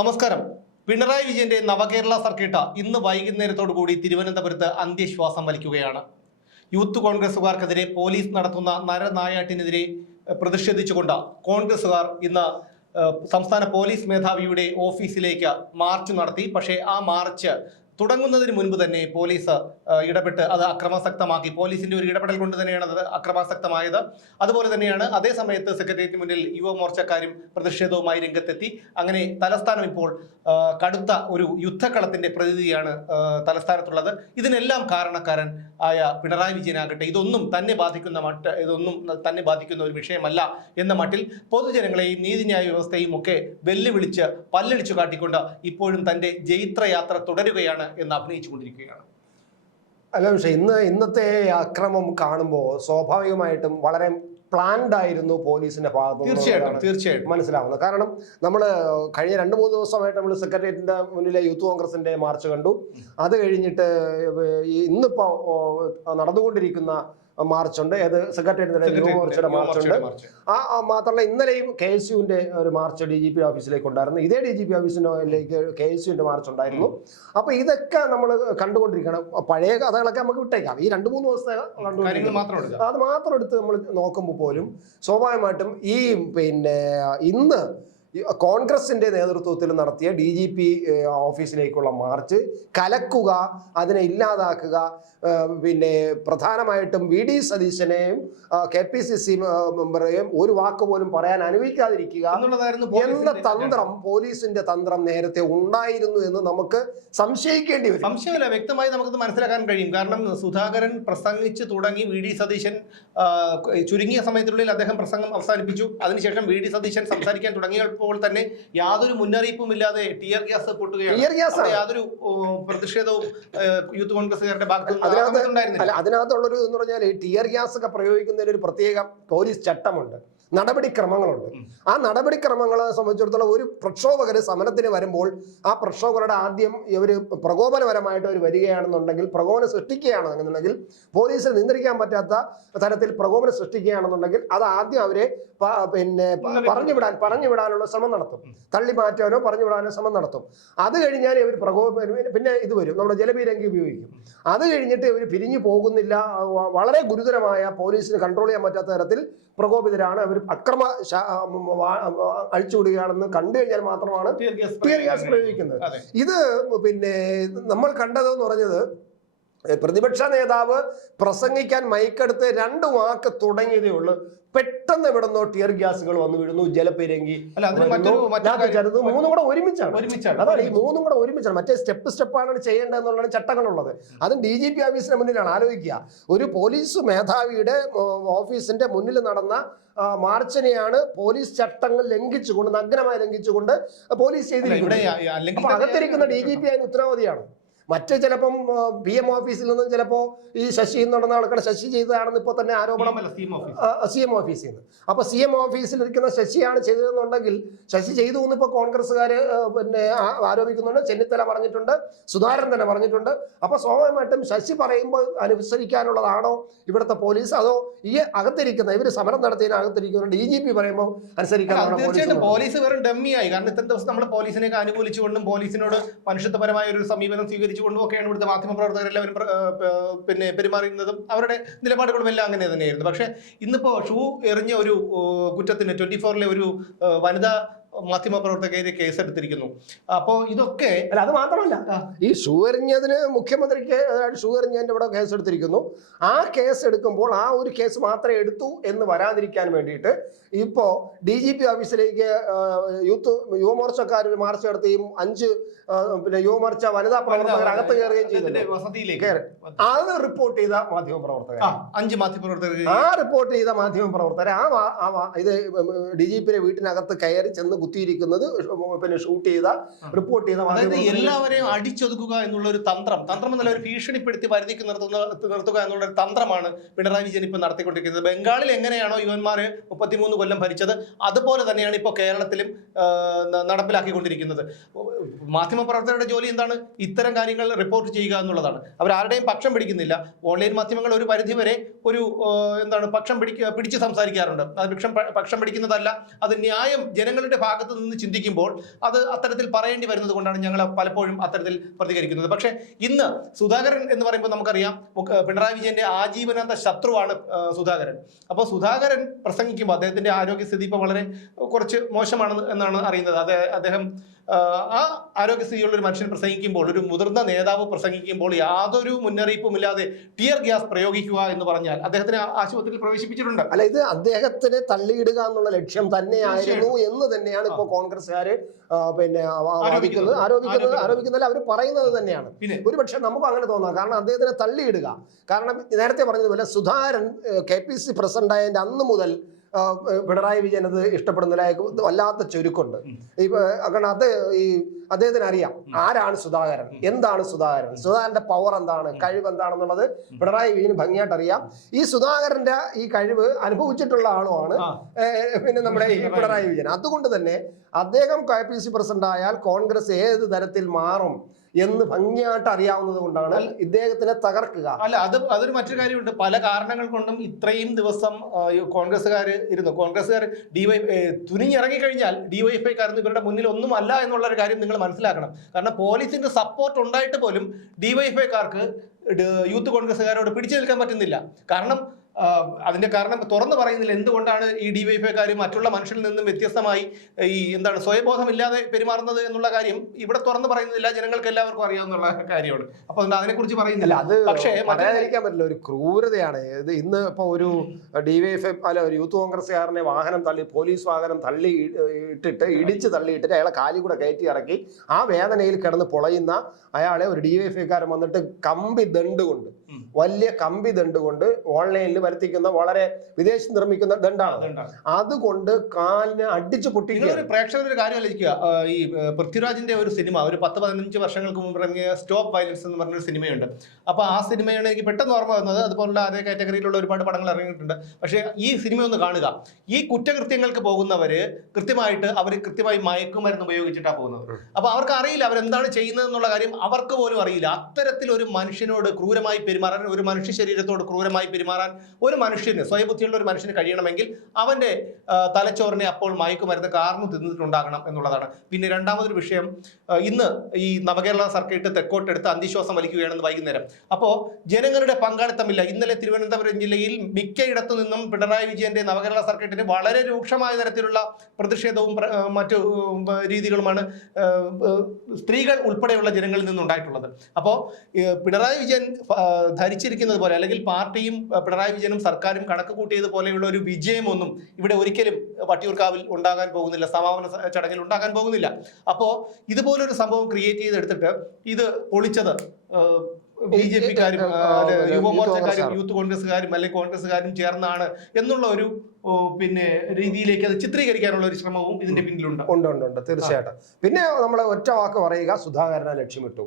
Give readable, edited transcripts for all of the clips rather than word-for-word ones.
നമസ്കാരം. പിണറായി വിജയന്റെ നവകേരള സർക്കിട്ട് ഇന്ന് വൈകുന്നേരത്തോടു കൂടി തിരുവനന്തപുരത്ത് അന്ത്യശ്വാസം വലിക്കുകയാണ്. യൂത്ത് കോൺഗ്രസുകാർക്കെതിരെ പോലീസ് നടത്തുന്ന നരനായാട്ടിനെതിരെ പ്രതിഷേധിച്ചുകൊണ്ട് കോൺഗ്രസുകാർ ഇന്ന് സംസ്ഥാന പോലീസ് മേധാവിയുടെ ഓഫീസിലേക്ക് മാർച്ച് നടത്തി. പക്ഷേ ആ മാർച്ച് തുടങ്ങുന്നതിന് മുൻപ് തന്നെ പോലീസ് ഇടപെട്ട് അത് അക്രമാസക്തമാക്കി. പോലീസിന്റെ ഒരു ഇടപെടൽ കൊണ്ട് തന്നെയാണ് അത് അക്രമാസക്തമായത്. അതുപോലെ തന്നെയാണ് അതേ സമയത്ത് സെക്രട്ടേറിയറ്റ് മുന്നിൽ യുവമോർച്ചക്കാരും പ്രതിഷേധവുമായി രംഗത്തെത്തി. അങ്ങനെ തലസ്ഥാനം ഇപ്പോൾ കടുത്ത ഒരു യുദ്ധക്കളത്തിന്റെ പ്രതിനിധിയാണ് തലസ്ഥാനത്തുള്ളത്. ഇതിനെല്ലാം കാരണക്കാരൻ ആയ പിണറായി വിജയനാകട്ടെ ഇതൊന്നും തന്നെ ബാധിക്കുന്ന ഒരു വിഷയമല്ല എന്ന മട്ടിൽ പൊതുജനങ്ങളെയും നീതിന്യായ വ്യവസ്ഥയും ഒക്കെ വെല്ലുവിളിച്ച് പല്ലടിച്ചു കാട്ടിക്കൊണ്ട് ഇപ്പോഴും തന്റെ ജൈത്രയാത്ര തുടരുകയാണ് എന്ന് അഭിനയിച്ചുകൊണ്ടിരിക്കുകയാണ്. അല്ല, പക്ഷേ ഇന്നത്തെ അക്രമം കാണുമ്പോൾ സ്വാഭാവികമായിട്ടും വളരെ പ്ലാൻഡ് ആയിരുന്നു പോലീസിന്റെ ഭാഗത്ത് തീർച്ചയായിട്ടും മനസ്സിലാവുന്നത്. കാരണം നമ്മൾ കഴിഞ്ഞ 2-3 ദിവസമായിട്ട് നമ്മൾ സെക്രട്ടേറിയറ്റിന്റെ മുന്നിലെ യൂത്ത് കോൺഗ്രസിന്റെ മാർച്ച് കണ്ടു. അത് കഴിഞ്ഞിട്ട് ഇന്നിപ്പോ നടന്നുകൊണ്ടിരിക്കുന്ന മാർച്ചുണ്ട്, ഏത് സെക്രട്ടേറിയറ്റിന്റെ യുവമോർച്ചയുടെ മാർച്ചുണ്ട്. മാത്രമല്ല ഇന്നലെയും KSUവിന്റെ ഒരു മാർച്ച് DGP ഓഫീസിലേക്ക് ഉണ്ടായിരുന്നു. ഇതേ DGP ഓഫീസിലേക്ക് KSUവിന്റെ മാർച്ച് ഉണ്ടായിരുന്നു. അപ്പൊ ഇതൊക്കെ നമ്മൾ കണ്ടുകൊണ്ടിരിക്കണം. പഴയ കഥകളൊക്കെ നമുക്ക് വിട്ടേക്കാം. ഈ 2-3 ദിവസത്തെ അത് മാത്രം എടുത്ത് നമ്മൾ നോക്കുമ്പോൾ പോലും സ്വാഭാവികമായിട്ടും ഈ ഇന്ന് കോൺഗ്രസിന്റെ നേതൃത്വത്തിൽ നടത്തിയ DGP ഓഫീസിലേക്കുള്ള മാർച്ച് കലക്കുക, അതിനെ ഇല്ലാതാക്കുക, പ്രധാനമായിട്ടും VD സതീശനെയും KPCC മെമ്പറെയും ഒരു വാക്ക് പോലും പറയാൻ അനുവദിക്കാതിരിക്കുക എന്ന തന്ത്രം, പോലീസിന്റെ തന്ത്രം നേരത്തെ ഉണ്ടായിരുന്നു എന്ന് നമുക്ക് സംശയിക്കേണ്ടി വരും. സംശയമില്ല, വ്യക്തമായി നമുക്കത് മനസ്സിലാക്കാൻ കഴിയും. കാരണം സുധാകരൻ പ്രസംഗിച്ച് തുടങ്ങി, VD സതീശൻ ചുരുങ്ങിയ സമയത്തിനുള്ളിൽ അദ്ദേഹം പ്രസംഗം അവസാനിപ്പിച്ചു. അതിനുശേഷം VD സതീശൻ സംസാരിക്കാൻ തുടങ്ങിയപ്പോൾ തന്നെ യാതൊരു മുന്നറിയിപ്പും ഇല്ലാതെ ടിയർ ഗ്യാസ് പൊട്ടുകയാണ്. യാതൊരു പ്രതിഷേധവും യൂത്ത് കോൺഗ്രസുകാരുടെ ഭാഗത്ത് അതിനകത്തുള്ളൊരു എന്ന് പറഞ്ഞാൽ ടിയർ ഗ്യാസ് ഒക്കെ പ്രയോഗിക്കുന്നതിന് ഒരു പ്രത്യേക പോലീസ് ചട്ടമുണ്ട്, നടപടിക്രമങ്ങളുണ്ട്. ആ നടപടിക്രമങ്ങളെ സംബന്ധിച്ചിടത്തോളം ഒരു പ്രക്ഷോഭകര് സമരത്തിന് വരുമ്പോൾ ആ പ്രക്ഷോഭകരുടെ ആദ്യം ഇവർ പ്രകോപനപരമായിട്ട് അവർ വരികയാണെന്നുണ്ടെങ്കിൽ, പ്രകോപനം സൃഷ്ടിക്കുകയാണെന്നുണ്ടെങ്കിൽ, പോലീസിന് നിയന്ത്രിക്കാൻ പറ്റാത്ത തരത്തിൽ പ്രകോപനം സൃഷ്ടിക്കുകയാണെന്നുണ്ടെങ്കിൽ അത് ആദ്യം അവരെ പറഞ്ഞു വിടാനുള്ള ശ്രമം നടത്തും. തള്ളി മാറ്റാനോ പറഞ്ഞു വിടാനോ ശ്രമം നടത്തും. അത് കഴിഞ്ഞാൽ ഇവർ പിന്നെ ഇത് വരും, നമ്മുടെ ജലപീരങ്കി ഉപയോഗിക്കും. അത് കഴിഞ്ഞിട്ട് ഇവർ പിരിഞ്ഞു പോകുന്നില്ല. വളരെ ഗുരുതരമായ പോലീസിന് കൺട്രോൾ ചെയ്യാൻ പറ്റാത്ത തരത്തിൽ പ്രകോപിതരാണ്. അവർ അക്രമ അഴിച്ചുവിടുകയാണെന്ന് കണ്ടു കഴിഞ്ഞാൽ മാത്രമാണ് ടിയർ ഗ്യാസ് പ്രയോഗിക്കുന്നത്. ഇത് നമ്മൾ കണ്ടതെന്ന് പറഞ്ഞത്, പ്രതിപക്ഷ നേതാവ് പ്രസംഗിക്കാൻ മൈക്കെടുത്ത് 2 വാക്ക് തുടങ്ങിയതേ ഉള്ളൂ, പെട്ടെന്ന് ഇവിടുന്നോ ടിയർ ഗ്യാസുകൾ വന്നു വീഴുന്നു, ജലപീരങ്കി, 3 കൂടെ ഒരുമിച്ചാണ്. അതാണ് ഈ 3 കൂടെ ഒരുമിച്ചാണ്. മറ്റേ സ്റ്റെപ്പാണ് ചെയ്യേണ്ടതെന്നുള്ളതാണ് ചട്ടങ്ങളുള്ളത്. അതും DGP ഓഫീസിന് മുന്നിലാണ്. ആലോചിക്കുക, ഒരു പോലീസ് മേധാവിയുടെ ഓഫീസിന്റെ മുന്നിൽ നടന്ന മാർച്ചിനെയാണ് പോലീസ് ചട്ടങ്ങൾ ലംഘിച്ചുകൊണ്ട്, നഗ്നമായി ലംഘിച്ചുകൊണ്ട് പോലീസ് ചെയ്തിരിക്കുന്നത്. അപ്പൊ അകത്തിരിക്കുന്ന DGP അതിന് ഉത്തരവാദിയാണ്. മറ്റ് ചിലപ്പം PM ഓഫീസിൽ നിന്നും ചിലപ്പോ ഈ ശശി നടന്ന ആൾക്കാരുടെ ശശി ചെയ്തതാണെന്ന് ഇപ്പൊ തന്നെ ആരോപണം CM ഓഫീസിൽ നിന്ന്. അപ്പൊ CM ഓഫീസിൽ ഇരിക്കുന്ന ശശിയാണ് ചെയ്തതെന്നുണ്ടെങ്കിൽ ശശി ചെയ്തു എന്ന് ഇപ്പൊ കോൺഗ്രസ്സുകാര് ആരോപിക്കുന്നുണ്ട്. ചെന്നിത്തല പറഞ്ഞിട്ടുണ്ട്, സുധാകരൻ തന്നെ പറഞ്ഞിട്ടുണ്ട്. അപ്പൊ സ്വാഭാവികമായിട്ടും ശശി പറയുമ്പോൾ അനുസരിക്കാനുള്ളതാണോ ഇവിടുത്തെ പോലീസ്, അതോ ഈ അകത്തിരിക്കുന്ന ഇവര് സമരം നടത്തിയതിന് അകത്തിരിക്കുന്ന DGP പറയുമ്പോൾ അനുസരിക്കാനുള്ള പോലീസ് വെറും ഡമ്മിയായി? കാരണം ഇത്രയും ദിവസം നമ്മൾ പോലീസിനെയൊക്കെ അനുകൂലിച്ചുകൊണ്ടും പോലീസിനോട് മനുഷ്യത്വപരമായ ഒരു സമീപനം സ്വീകരിച്ചുകൊണ്ടും ഒക്കെയാണ് ഇവിടുത്തെ മാധ്യമപ്രവർത്തകരെല്ലാവരും പെരുമാറുന്നതും അവരുടെ നിലപാടുകളും എല്ലാം അങ്ങനെ തന്നെയായിരുന്നു. പക്ഷെ ഇന്നിപ്പോ ഷൂ എറിഞ്ഞ ഒരു കുറ്റത്തിന് 24-ലെ ഒരു വനിതാ മാധ്യമപ്രവർത്തകരെ കേസെടുത്തിരിക്കുന്നു. അപ്പോൾ ഇതൊക്കെ അല്ല, അത് മാത്രമല്ല, ഈ ഷൂ എറിഞ്ഞതിന് മുഖ്യമന്ത്രിക്ക് ഷൂ എറിഞ്ഞതിന്റെ ഇവിടെ കേസെടുത്തിരിക്കുന്നു. ആ കേസ് എടുക്കുമ്പോൾ ആ ഒരു കേസ് മാത്രമേ എടുത്തു എന്ന് വരാതിരിക്കാൻ വേണ്ടിയിട്ട് ഇപ്പോ DGP ഓഫീസിലേക്ക് യുവമോർച്ചക്കാർ ഒരു മാർച്ച് നടത്തുകയും 5 യുവമോർച്ച വനിതാ പ്രവർത്തകർ അകത്ത് കയറുകയും ചെയ്തു. അത് റിപ്പോർട്ട് ചെയ്ത മാധ്യമപ്രവർത്തകർ, 5 മാധ്യമപ്രവർത്തകർ, റിപ്പോർട്ട് ചെയ്ത മാധ്യമപ്രവർത്തകർ ഇത് DGPയുടെ വീട്ടിനകത്ത് കയറി ചെന്ന് കുത്തിയിരിക്കുന്നത്, ഷൂട്ട് ചെയ്ത, റിപ്പോർട്ട് ചെയ്ത, അതായത് എല്ലാവരെയും അടിച്ചൊതുക്കുക എന്നുള്ള ഒരു തന്ത്രം എന്നല്ല, ഒരു ഭീഷണിപ്പെടുത്തി വരുതിക്ക് നിർത്തുക എന്നുള്ള ഒരു തന്ത്രമാണ് പിണറായി വിജയൻ ഇപ്പൊ നടത്തിക്കൊണ്ടിരിക്കുന്നത്. ബംഗാളിൽ എങ്ങനെയാണോ യുവന്മാര് 33 കൊല്ലം ഭരിച്ചത്, അതുപോലെ തന്നെയാണ് ഇപ്പോൾ കേരളത്തിലും നടപ്പിലാക്കിക്കൊണ്ടിരിക്കുന്നത്. മാധ്യമപ്രവർത്തകരുടെ ജോലി എന്താണ്? ഇത്തരം കാര്യങ്ങൾ റിപ്പോർട്ട് ചെയ്യുക എന്നുള്ളതാണ്. അവരാരുടെയും പക്ഷം പിടിക്കുന്നില്ല. ഓൺലൈൻ മാധ്യമങ്ങൾ ഒരു പരിധിവരെ ഒരു എന്താണ് പക്ഷം പിടിച്ച് സംസാരിക്കാറുണ്ട്. അത് പക്ഷം പിടിക്കുന്നതല്ല, അത് ന്യായം ജനങ്ങളുടെ ഭാഗത്ത് നിന്ന് ചിന്തിക്കുമ്പോൾ അത് അത്തരത്തിൽ പറയേണ്ടി വരുന്നത് കൊണ്ടാണ് ഞങ്ങൾ പലപ്പോഴും അത്തരത്തിൽ പ്രതികരിക്കുന്നത്. പക്ഷേ ഇന്ന് സുധാകരൻ എന്ന് പറയുമ്പോൾ നമുക്കറിയാം, പിണറായി വിജയന്റെ ആജീവനാന്ത ശത്രുവാണ് സുധാകരൻ. അപ്പോൾ സുധാകരൻ പ്രസംഗിക്കുമ്പോൾ അദ്ദേഹത്തിന്റെ ആരോഗ്യസ്ഥിതി ഇപ്പോൾ വളരെ കുറച്ച് മോശമാണ് എന്നാണ് അറിയുന്നത്. അദ്ദേഹം ആ ആരോഗ്യസ്ഥിതിയുള്ള ഒരു മനുഷ്യൻ പ്രസംഗിക്കുമ്പോൾ, ഒരു മുതിർന്ന നേതാവ് പ്രസംഗിക്കുമ്പോൾ യാതൊരു മുന്നറിയിപ്പുമില്ലാതെ ടിയർ ഗ്യാസ് പ്രയോഗിക്കുക എന്ന് പറഞ്ഞാൽ അദ്ദേഹത്തിനെ ആശുപത്രിയിൽ പ്രവേശിപ്പിച്ചിട്ടുണ്ട്. അല്ല, ഇത് അദ്ദേഹത്തിനെ തള്ളിയിടുക എന്നുള്ള ലക്ഷ്യം തന്നെയായിരുന്നു എന്ന് തന്നെയാണ് ഇപ്പോൾ കോൺഗ്രസ്സുകാര് പിന്നെ ആരോപിക്കുന്നത്. അവർ പറയുന്നത് തന്നെയാണ്. ഒരുപക്ഷെ നമുക്ക് അങ്ങനെ തോന്നാം, കാരണം അദ്ദേഹത്തിനെ തള്ളിയിടുക. കാരണം നേരത്തെ പറഞ്ഞതുപോലെ സുധാകരൻ KPC പ്രസിഡന്റ് ആയതിന്റെ അന്ന് മുതൽ പിണറായി വിജയൻ അത് ഇഷ്ടപ്പെടുന്നില്ല, വല്ലാത്ത ചുരുക്കുണ്ട്. കാരണം അദ്ദേഹത്തിന് അറിയാം ആരാണ് സുധാകരൻ, എന്താണ് സുധാകരന്റെ പവർ എന്താണ്, കഴിവ് എന്താണെന്നുള്ളത് പിണറായി വിജയന് ഭംഗിയായിട്ട് അറിയാം. ഈ സുധാകരന്റെ ഈ കഴിവ് അനുഭവിച്ചിട്ടുള്ള ആളുമാണ് പിന്നെ നമ്മുടെ ഈ പിണറായി വിജയൻ. അതുകൊണ്ട് തന്നെ അദ്ദേഹം KPC പ്രസിഡന്റ് ആയാൽ കോൺഗ്രസ് ഏത് തരത്തിൽ മാറും എന്ന് ഭംഗിയായിട്ട് അറിയാവുന്നത് കൊണ്ടാണ് ഇദ്ദേഹത്തിനെ തകർക്കുക. അല്ല, അതൊരു മറ്റൊരു കാര്യമുണ്ട്. പല കാരണങ്ങൾ കൊണ്ടും ഇത്രയും ദിവസം കോൺഗ്രസ്സുകാർ തുനിഞ്ഞിറങ്ങിക്കഴിഞ്ഞാൽ ഡിവൈഎഫ്ഐക്കാരൊന്നും ഇവരുടെ മുന്നിൽ ഒന്നും അല്ല എന്നുള്ളൊരു കാര്യം നിങ്ങൾ മനസ്സിലാക്കണം. കാരണം പോലീസിന്റെ സപ്പോർട്ട് ഉണ്ടായിട്ട് പോലും ഡിവൈഎഫ്ഐക്കാർക്ക് യൂത്ത് കോൺഗ്രസ്സുകാരോട് പിടിച്ചു നിൽക്കാൻ പറ്റുന്നില്ല. കാരണം അതിന്റെ കാരണം തുറന്നു പറയുന്നില്ല. എന്തുകൊണ്ടാണ് ഈ ഡിവൈഎഫ്ഐക്കാർ മറ്റുള്ള മനുഷ്യരിൽ നിന്നും വ്യത്യസ്തമായി ഈ എന്താണ് സ്വയബോധമില്ലാതെ പെരുമാറുന്നത് എന്നുള്ള കാര്യം ഇവിടെ തുറന്നു പറയുന്നില്ല. ജനങ്ങൾക്ക് എല്ലാവർക്കും അറിയാവുന്ന കാര്യമാണ്. അപ്പൊ അതിനെക്കുറിച്ച് പറയുന്നില്ല. അത് പക്ഷേ പറയാതിരിക്കാൻ പറ്റില്ല, ഒരു ക്രൂരതയാണ് ഇത്. ഇന്ന് ഇപ്പൊ ഒരു ഡിവൈഎഫ്ഐ ഒരു യൂത്ത് കോൺഗ്രസ്സുകാരനെ പോലീസ് വാഹനം ഇടിച്ച് തള്ളിയിട്ടിട്ട് അയാളെ കാലി കൂടെ കയറ്റി ഇറക്കി ആ വേദനയിൽ കിടന്ന് പൊളയുന്ന അയാളെ ഒരു ഡിവൈഎഫ്ഐക്കാരൻ വന്നിട്ട് വലിയ കമ്പി ദണ്ട് കൊണ്ട് ഓൺലൈനിൽ വരുത്തിക്കുന്ന വളരെ വിദേശത്ത് നിർമ്മിക്കുന്ന ദണ്ടാണ്. അതുകൊണ്ട് കാലിന് അടിച്ചു പൊട്ടിക്കുക. പ്രേക്ഷകർ ഒരു കാര്യം ആലോചിക്കുക, ഈ പൃഥ്വിരാജിന്റെ ഒരു സിനിമ ഒരു 10-15 വർഷങ്ങൾക്ക് മുമ്പ് ഇറങ്ങിയ സ്റ്റോപ്പ് വയലൻസ് എന്ന് പറഞ്ഞൊരു സിനിമയുണ്ട്. അപ്പൊ ആ സിനിമയാണ് എനിക്ക് പെട്ടെന്ന് ഓർമ്മ വന്നത്. അതുപോലുള്ള അതേ കാറ്റഗറിയിലുള്ള ഒരുപാട് പടങ്ങൾ ഇറങ്ങിയിട്ടുണ്ട്. പക്ഷേ ഈ സിനിമ ഒന്ന് കാണുക. ഈ കുറ്റകൃത്യങ്ങൾക്ക് പോകുന്നവര് കൃത്യമായി മയക്കുമരുന്ന് ഉപയോഗിച്ചിട്ടാണ് പോകുന്നത്. അപ്പൊ അവർക്ക് അറിയില്ല അവരെന്താണ് ചെയ്യുന്നത് എന്നുള്ള കാര്യം അവർക്ക് പോലും അറിയില്ല. അത്തരത്തിൽ ഒരു മനുഷ്യനോട് ക്രൂരമായി പെരുമാറാൻ, ഒരു മനുഷ്യ ശരീരത്തോട് ക്രൂരമായി പെരുമാറാൻ ഒരു മനുഷ്യന്, സ്വയബുദ്ധിയുള്ള ഒരു മനുഷ്യന് കഴിയണമെങ്കിൽ അവന്റെ തലച്ചോറിനെ അപ്പോൾ മയക്കുമരുന്ന് കാർന്നു തിന്നിട്ടുണ്ടാകണം എന്നുള്ളതാണ്. പിന്നെ രണ്ടാമതൊരു വിഷയം, ഇന്ന് ഈ നവകേരള സർക്കിട്ട് തെക്കോട്ടെടുത്ത് അന്ത്യശ്വാസം വലിക്കുകയാണെന്ന് വൈകുന്നേരം. അപ്പോൾ ജനങ്ങളുടെ പങ്കാളിത്തമില്ല. ഇന്നലെ തിരുവനന്തപുരം ജില്ലയിൽ മിക്കയിടത്തു നിന്നും പിണറായി വിജയന്റെ നവകേരള സർക്കിട്ടിന് വളരെ രൂക്ഷമായ തരത്തിലുള്ള പ്രതിഷേധവും മറ്റു രീതികളുമാണ് സ്ത്രീകൾ ഉൾപ്പെടെയുള്ള ജനങ്ങളിൽ നിന്നുണ്ടായിട്ടുള്ളത്. അപ്പോൾ പിണറായി വിജയൻ ധരിച്ചിരിക്കുന്നത് പോലെ, അല്ലെങ്കിൽ പാർട്ടിയും പിണറായി വിജയനും സർക്കാരും കണക്ക് കൂട്ടിയത് പോലെയുള്ള ഒരു വിജയമൊന്നും ഇവിടെ ഒരിക്കലും വട്ടിയൂർക്കാവിൽ ഉണ്ടാകാൻ പോകുന്നില്ല, സമാപന ചടങ്ങിൽ ഉണ്ടാകാൻ പോകുന്നില്ല. അപ്പോൾ ഇതുപോലൊരു സംഭവം ക്രിയേറ്റ് ചെയ്തെടുത്തിട്ട് ഇത് പൊളിച്ചത് BJP-ക്കാരും യുവമോർച്ചക്കാരും യൂത്ത് കോൺഗ്രസ്സുകാരും അല്ലെങ്കിൽ കോൺഗ്രസ്സുകാരും ചേർന്നാണ് എന്നുള്ള ഒരു പിന്നെ രീതിയിലേക്ക് അത് ചിത്രീകരിക്കാനുള്ള ഒരു ശ്രമവും ഇതിന്റെ പിന്നിലുണ്ട്. ഉണ്ട് തീർച്ചയായിട്ടും. പിന്നെ നമ്മൾ ഒറ്റ വാക്ക് പറയുക, സുധാകരനെ ലക്ഷ്യമിട്ടു,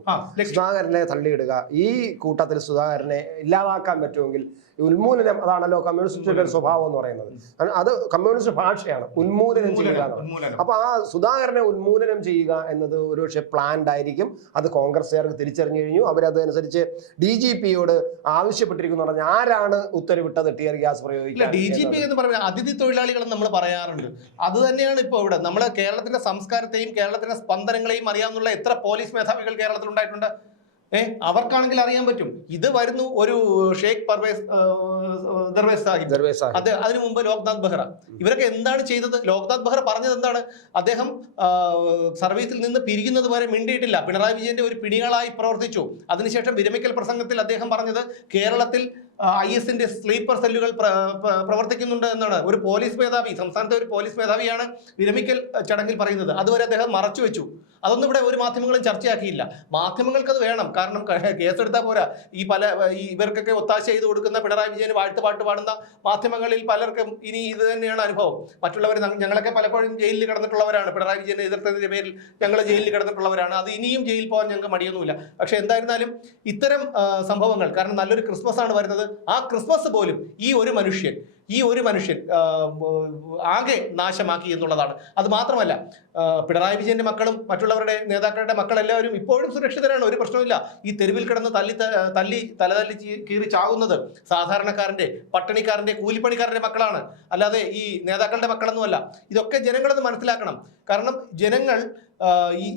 സുധാകരനെ തള്ളിയിടുക. ഈ കൂട്ടത്തിൽ സുധാകരനെ ഇല്ലാതാക്കാൻ പറ്റുമെങ്കിൽ ഉന്മൂലനം, അതാണല്ലോ കമ്മ്യൂണിസ്റ്റുകളുടെ സ്വഭാവം എന്ന് പറയുന്നത്. അത് കമ്മ്യൂണിസ്റ്റ് ഭാഷയാണ്, ഉന്മൂലനം ചെയ്യുക. അപ്പൊ ആ സുധാകരനെ ഉന്മൂലനം ചെയ്യുക എന്നത് ഒരുപക്ഷെ പ്ലാൻഡ് ആയിരിക്കും. അത് കോൺഗ്രസ്സുകാർക്ക് തിരിച്ചറിഞ്ഞു കഴിഞ്ഞു. അവരതനുസരിച്ച് DGP-യോട് ആവശ്യപ്പെട്ടിരിക്കുന്നു. പറഞ്ഞാൽ ആരാണ് ഉത്തരവിട്ടത് ടിയർ ഗ്യാസ് പ്രയോഗിക്കുക? DGP എന്ന് പറഞ്ഞാൽ അതിഥി തൊഴിലാളികളെന്ന് നമ്മൾ പറയാറുണ്ട്. അത് തന്നെയാണ് ഇപ്പോൾ ഇവിടെ നമ്മുടെ കേരളത്തിന്റെ സംസ്കാരത്തെയും കേരളത്തിന്റെ സ്പന്ദനങ്ങളെയും അറിയാവുന്ന എത്ര പോലീസ് മേധാവികൾ കേരളത്തിൽ ഉണ്ടായിട്ടുണ്ട്. അവർക്കാണെങ്കിൽ അറിയാൻ പറ്റും. ഇത് വരുന്നു ഒരു ഷെയ്ഖ് ദർവേസ് സാഹിബ്, അതിനു മുമ്പ് ലോക്നാഥ് ബെഹ്റ, ഇവരൊക്കെ എന്താണ് ചെയ്തത്? ലോക്നാഥ് ബെഹ്റ പറഞ്ഞത് എന്താണ്? അദ്ദേഹം സർവീസിൽ നിന്ന് പിരിക്കുന്നത് വരെ മിണ്ടിയിട്ടില്ല, പിണറായി വിജയന്റെ ഒരു പിണികളായി പ്രവർത്തിച്ചു. അതിനുശേഷം വിരമിക്കൽ പ്രസംഗത്തിൽ അദ്ദേഹം പറഞ്ഞത് കേരളത്തിൽ IS-ന്റെ സ്ലീപ്പർ സെല്ലുകൾ പ്രവർത്തിക്കുന്നുണ്ട് എന്നാണ്. ഒരു പോലീസ് മേധാവി, സംസ്ഥാനത്തെ ഒരു പോലീസ് മേധാവിയാണ് വിരമിക്കൽ ചടങ്ങിൽ പറയുന്നത്. അതുവരെ അദ്ദേഹം മറച്ചു വെച്ചു. അതൊന്നും ഇവിടെ ഒരു മാധ്യമങ്ങളും ചർച്ചയാക്കിയില്ല. മാധ്യമങ്ങൾക്ക് അത് വേണം, കാരണം കേസെടുത്താൽ പോരാ. ഇവർക്കൊക്കെ ഒത്താശ ചെയ്ത് കൊടുക്കുന്ന പിണറായി വിജയന് വാഴ്ത്തുപാട്ട് പാടുന്ന മാധ്യമങ്ങളിൽ പലർക്കും ഇനി ഇത് തന്നെയാണ് അനുഭവം. മറ്റുള്ളവർ, ഞങ്ങളൊക്കെ പലപ്പോഴും ജയിലിൽ കിടന്നിട്ടുള്ളവരാണ്, പിണറായി വിജയനെ എതിർത്തതിന്റെ പേരിൽ ഞങ്ങൾ ജയിലിൽ കിടന്നിട്ടുള്ളവരാണ്. അത് ഇനിയും ജയിലിൽ പോകാൻ ഞങ്ങൾക്ക് മടിയൊന്നുമില്ല. പക്ഷെ എന്തായിരുന്നാലും ഇത്തരം സംഭവങ്ങൾ, കാരണം നല്ലൊരു ക്രിസ്മസ് ആണ് വരുന്നത്, ആ ക്രിസ്മസ് പോലും ഈ ഒരു മനുഷ്യൻ ഈ ഒരു മനുഷ്യൻ ആകെ നാശമാക്കി എന്നുള്ളതാണ്. അത് മാത്രമല്ല, പിണറായി വിജയന്റെ മക്കളും മറ്റുള്ളവരുടെ നേതാക്കളുടെ മക്കളെല്ലാവരും ഇപ്പോഴും സുരക്ഷിതരാണ്, ഒരു പ്രശ്നമില്ല. ഈ തെരുവിൽ കിടന്ന് തല്ലി തലതല്ലി കീറി ചാകുന്നത് സാധാരണക്കാരന്റെ, പട്ടിണിക്കാരന്റെ, കൂലിപ്പണിക്കാരന്റെ മക്കളാണ്, അല്ലാതെ ഈ നേതാക്കളുടെ മക്കളൊന്നുമല്ല. ഇതൊക്കെ ജനങ്ങളൊന്ന് മനസ്സിലാക്കണം. കാരണം ജനങ്ങൾ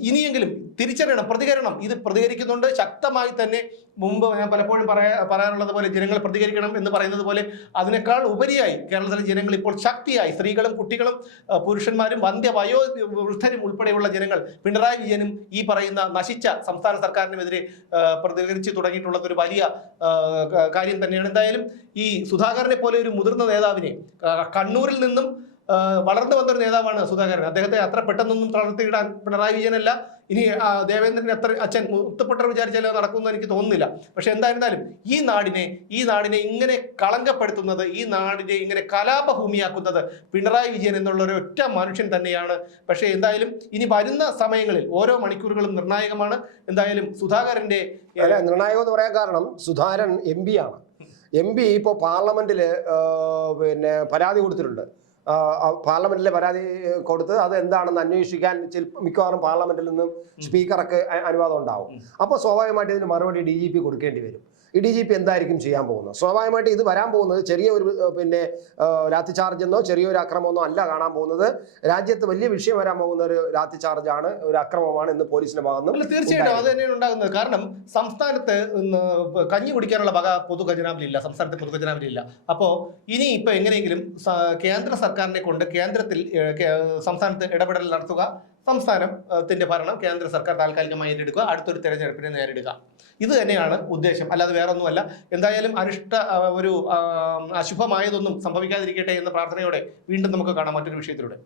ഇനിയെങ്കിലും തിരിച്ചറിയണം, പ്രതികരണം. ഇത് പ്രതികരിക്കുന്നുണ്ട് ശക്തമായി തന്നെ. മുമ്പ് ഞാൻ പലപ്പോഴും പറയാറുള്ളത് പോലെ ജനങ്ങൾ പ്രതികരിക്കണം എന്ന് പറയുന്നത് പോലെ അതിനേക്കാൾ ഉപരിയായി കേരളത്തിലെ ജനങ്ങൾ ഇപ്പോൾ ശക്തിയായി, സ്ത്രീകളും കുട്ടികളും പുരുഷന്മാരും വയോവൃദ്ധരും ഉൾപ്പെടെയുള്ള ജനങ്ങൾ പിണറായി വിജയനും ഈ പറയുന്ന നശിച്ച സംസ്ഥാന സർക്കാരിനുമെതിരെ പ്രതികരിച്ചു തുടങ്ങിയിട്ടുള്ളത് ഒരു വലിയ കാര്യം തന്നെയാണ്. എന്തായാലും ഈ സുധാകരനെ പോലെ ഒരു മുതിർന്ന നേതാവിനെ, കണ്ണൂരിൽ നിന്നും വളർന്നു വന്നൊരു നേതാവാണ് സുധാകരൻ. അദ്ദേഹത്തെ അത്ര പെട്ടെന്നൊന്നും തളർത്തിയിടാൻ പിണറായി വിജയനല്ല, ഇനി ദേവേന്ദ്രൻ എത്ര അച്ഛൻ മുത്തപ്പെട്ടർ വിചാരിച്ചാലും നടക്കുമെന്ന് എനിക്ക് തോന്നുന്നില്ല. പക്ഷെ എന്തായിരുന്നാലും ഈ നാടിനെ ഇങ്ങനെ കളങ്കപ്പെടുത്തുന്നത്, ഈ നാടിനെ ഇങ്ങനെ കലാപഭൂമിയാക്കുന്നത് പിണറായി വിജയൻ എന്നുള്ള ഒരു ഒറ്റ മനുഷ്യൻ തന്നെയാണ്. പക്ഷേ എന്തായാലും ഇനി വരുന്ന സമയങ്ങളിൽ ഓരോ മണിക്കൂറുകളും നിർണായകമാണ്. എന്തായാലും സുധാകരന്റെ നിർണായകം എന്ന് പറയാൻ കാരണം സുധാകരൻ MP ആണ്. MP ഇപ്പോൾ പാർലമെന്റിൽ പിന്നെ പരാതി കൊടുത്തിട്ടുണ്ട്. പാർലമെന്റിലെ പരാതി കൊടുത്ത് അത് എന്താണെന്ന് അന്വേഷിക്കാൻ മിക്കവാറും പാർലമെന്റിൽ നിന്നും സ്പീക്കർക്ക് അനുവാദം ഉണ്ടാവും. അപ്പോൾ സ്വാഭാവികമായിട്ട് ഇതിന് മറുപടി DGP കൊടുക്കേണ്ടി വരും. ഈ DGP എന്തായിരിക്കും ചെയ്യാൻ പോകുന്നത്? സ്വാഭാവികമായിട്ട് ഇത് വരാൻ പോകുന്നത് ചെറിയ ഒരു പിന്നെ ലാത്തി ചാർജ് എന്നോ ചെറിയൊരു അക്രമമൊന്നോ അല്ല കാണാൻ പോകുന്നത്. രാജ്യത്ത് വലിയ വിഷയം വരാൻ പോകുന്ന ഒരു ലാത്തി ചാർജാണ്, ഒരു അക്രമമാണ് എന്ന് പോലീസിന്റെ ഭാഗത്ത്. തീർച്ചയായിട്ടും അത് തന്നെയാണ് ഉണ്ടാകുന്നത്. കാരണം സംസ്ഥാനത്ത് കഞ്ഞി കുടിക്കാനുള്ള വക പൊതുഖജനാവിലില്ല, സംസ്ഥാനത്തെ പൊതുഖജനാവിലില്ല. അപ്പോൾ ഇനി ഇപ്പൊ എങ്ങനെയെങ്കിലും കേന്ദ്ര സർക്കാരിനെ കൊണ്ട് കേന്ദ്രത്തിൽ സംസ്ഥാനത്ത് ഇടപെടൽ നടത്തുക, സംസ്ഥാനത്തിന്റെ ഭരണം കേന്ദ്ര സർക്കാർ താൽക്കാലികമായി ഏറ്റെടുക്കുക, അടുത്തൊരു തെരഞ്ഞെടുപ്പിനെ നേരിടുക. ഇത് തന്നെയാണ് ഉദ്ദേശം, അല്ലാതെ വേറൊന്നുമല്ല. എന്തായാലും ഒരു അശുഭമായതൊന്നും സംഭവിക്കാതിരിക്കട്ടെ എന്ന പ്രാർത്ഥനയോടെ വീണ്ടും നമുക്ക് കാണാം മറ്റൊരു വിഷയത്തിലൂടെ.